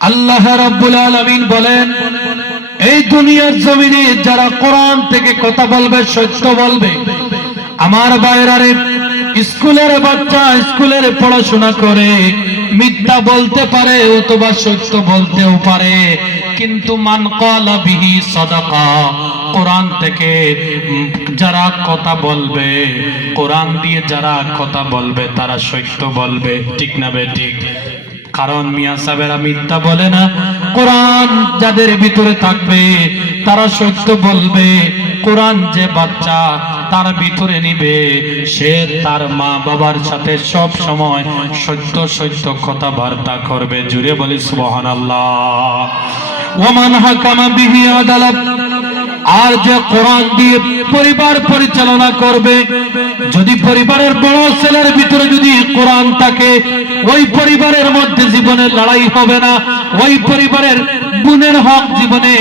আল্লাহ রাব্বুল আলামিন বলেন, এই দুনিয়ার জমিনে যারা কোরআন থেকে কথা বলবে, সত্য বলবে, আমার ভাইরারে, স্কুলের বাচ্চা স্কুলের পড়াশোনা করে মিথ্যা বলতে পারে অথবা সত্য বলতেও পারে, কিন্তু মান ক্বালা বিহি সাদাকা, কোরআন থেকে যারা কথা বলবে, কোরআন দিয়ে যারা কথা বলবে তারা সত্য বলবে। ঠিক না বেঠিক? কারণ মিয়া সাহেবেরা মিথ্যা বলে না, কোরআন যাদের ভিতরে থাকবে তারা সত্য বলবে। কোরআন যে বাচ্চা তার ভিতরে নিবে, সে তার মা বাবার সাথে সব সময় সত্য সত্য কথাবার্তা করবে। জুড়ে বলি সুবহানাল্লাহ। ওমান হাকামা বিহি আদালত, আর যে কোরআন দিয়ে পরিবার পরিচালনা করবে, যদি পরিবারের বড় ছেলের ভিতরে যদি কোরআন থাকে, ওই পরিবারের মধ্যে জীবনে লড়াই হবে না, ওই পরিবারের বোনের হক জীবনে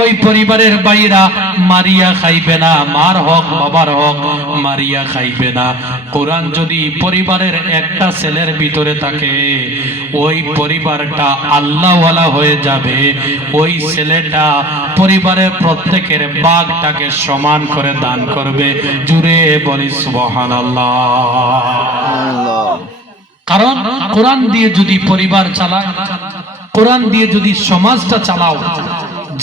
ওই পরিবারের বাইরা মারিয়া খাইবে না, মার হক বাবার হক মারিয়া খাইবে না। কোরআন যদি পরিবারের একটা ছেলের ভিতরে থাকে, ওই পরিবারটা আল্লাহওয়ালা হয়ে যাবে। ওই ছেলেটা পরিবারের প্রত্যেকের ভাগটাকে সমান করে দান করবে। জুড়ে বলি সুবহানাল্লাহ। কারণ কোরআন দিয়ে যদি পরিবার চালায়, কোরআন দিয়ে যদি সমাজটা চালাও,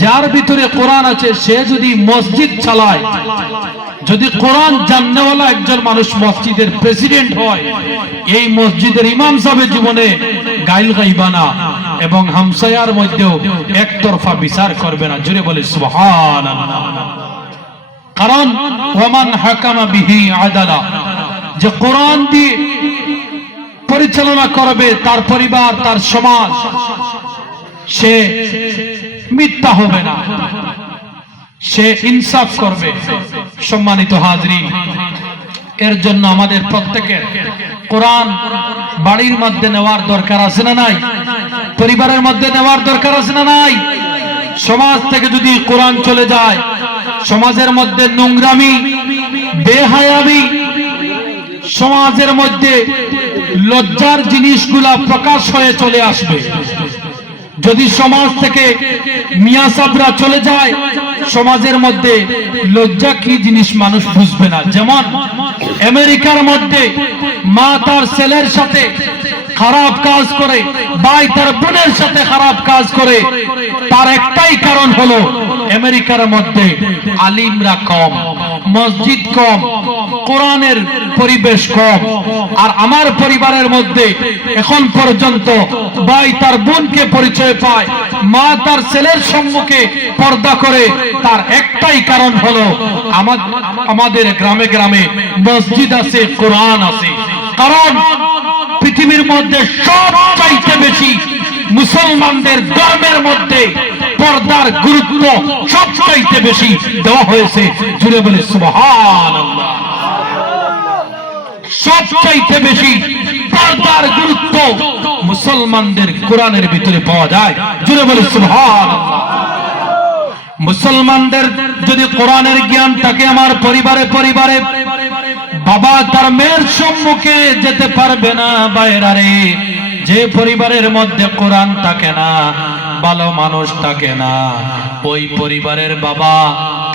যার ভিতরে কোরআন আছে সে যদি মসজিদ চালায়, যদি কোরআন জাননেওয়ালা একজন মানুষ মসজিদের প্রেসিডেন্ট হয়, এই মসজিদের ইমাম সাহেবের জীবনে গাইল গাইবা না এবং হামসায়ার মধ্যেও একতরফা বিচার করবে না। জুড়ে বলে সুবহানাল্লাহ। কারণ ওমান হাকামা বিহি আদালা, যে কোরআন দিয়ে পরিচালনা করবে তার পরিবার, তার সমাজ, সে মিথ্যা হবে না, সে ইনসাফ করবে। সম্মানিত হাজরিন, এর জন্য আমাদের প্রত্যেকের কোরআন বাড়ির মধ্যে নেওয়ার দরকার আছে না নাই? পরিবারের মধ্যে নেওয়ার দরকার আছে না নাই? সমাজ থেকে যদি কোরআন চলে যায়, সমাজের মধ্যে নোংরামি, বেহায়ামি, সমাজের মধ্যে লজ্জার জিনিসগুলা প্রকাশ হয়ে চলে আসবে। যদি সমাজ থেকে মিয়া সাবরা চলে যায়, সমাজের মধ্যে লজ্জা কি জিনিস মানুষ বুঝবে না। যেমন আমেরিকার মধ্যে মা তার ছেলের সাথে খারাপ কাজ করে, ভাই তার বোনের সাথে খারাপ কাজ করে, তার একটাই কারণ হলো আমেরিকার মধ্যে আলিমরা কম, মসজিদ কম, কোরআনের পরিবেশ কম। আর আমার পরিবারের মধ্যে এখন পর্যন্ত ভাই তার বোনকে পরিচয় পায়, মা তার ছেলের সম্মুখে পর্দা করে, তার একটাই কারণ হলো আমাদের গ্রামে গ্রামে মসজিদ আছে, কোরআন আছে। কারণ পৃথিবীর মধ্যে সবচাইতে বেশি মুসলমানদের ধর্মের মধ্যে পর্দার গুরুত্ব সবচাইতে বেশি দেওয়া হয়েছে। জুড়ে বলে সুবহানাল্লাহ। সবচাইতে বেশি পর্দার গুরুত্ব মুসলমানদের কোরআনের ভিতরে পাওয়া যায়। জুড়ে বলে সুবহানাল্লাহ। মুসলমানদের যদি কোরআনের জ্ঞান থাকে, আমার পরিবারে পরিবারে বাবা তার মেয়ের সম্মুখে যেতে পারবে না। বাইরারে, যে পরিবারের মধ্যে কোরআন থাকে না, ভালো মানুষ থাকে না, ওই পরিবারের বাবা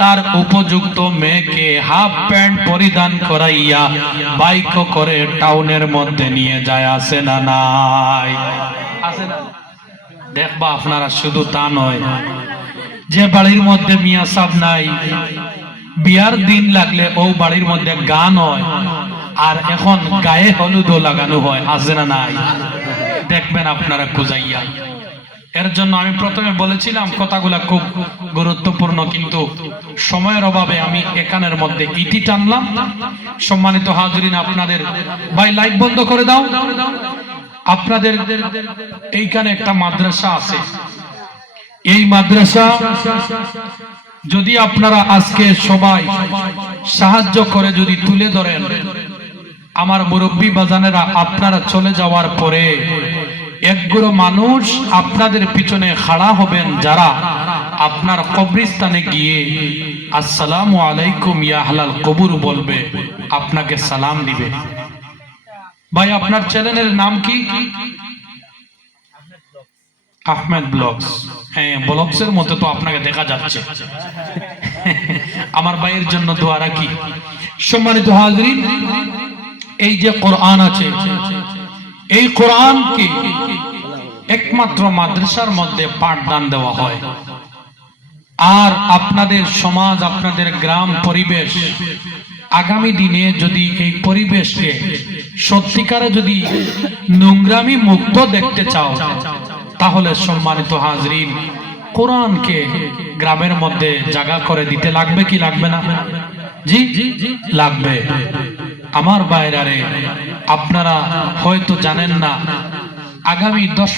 তার উপযুক্ত মেয়েকে হাফ প্যান্ট পরিধান করাইয়া বাইক করে টাউনের মধ্যে নিয়ে যায়। আসে না নাই? আসে না? দেখবা আপনারা, শুধু তা নয়, যে বাড়ির মধ্যে মিয়া সাহেব নাই, বিয়ার দিন লাগলে ও বাড়ির মধ্যে গান হয়, আর এখন গায়ে হলুদও লাগানো হয়। আছে না নাই? দেখবেন আপনারা খুঁজাইয়া। এর জন্য আমি প্রথমে বলেছিলাম কথাগুলা খুব গুরুত্বপূর্ণ, কিন্তু সময়ের অভাবে আমি এখানের মধ্যে ইতি টানলাম। সম্মানিত হাজরিন, আপনাদের ভাই লাইট বন্ধ করে দাও। আপনাদের এইখানে একটা মাদ্রাসা আছে, এই মাদ্রাসা যদি আপনারা আজকে সবাই সাহায্য করে যদি তুলে ধরেন, আমার মুরব্বী বাজানেরা আপনারা চলে যাওয়ার পরে একগুলো মানুষ আপনাদের পিছনে খাড়া হবেন, যারা আপনার কবরস্থানে গিয়ে আসসালামু আলাইকুম ইয়া আহলাল কবর বলবে, আপনাকে সালাম দিবে। ভাই আপনার চ্যানেলের নাম কি? আহমেদ ব্লগস, হ্যাঁ ব্লগসের মধ্যে তো আপনাকে দেখা যাচ্ছে। আমার ভাইয়ের জন্য দোয়া রাখি। সম্মানিত হাজরিন, এই যে কোরআন আছে, এই কোরআনকে একমাত্র মাদ্রাসার মধ্যে পাঠদান দেওয়া হয়। আর আপনাদের সমাজ, আপনাদের গ্রাম পরিবেশ আগামী দিনে যদি এই পরিবেশকে সত্যিকারে যদি নোংরামি মুক্ত দেখতে চাও, তাহলে সম্মানিত হাজরিন, কোরআনকে গ্রামের মধ্যে জায়গা করে দিতে লাগবে কি লাগবে না? জি লাগবে। আমার ভাইরারে, আপনারা হয়তো জানেন না, আগামী 10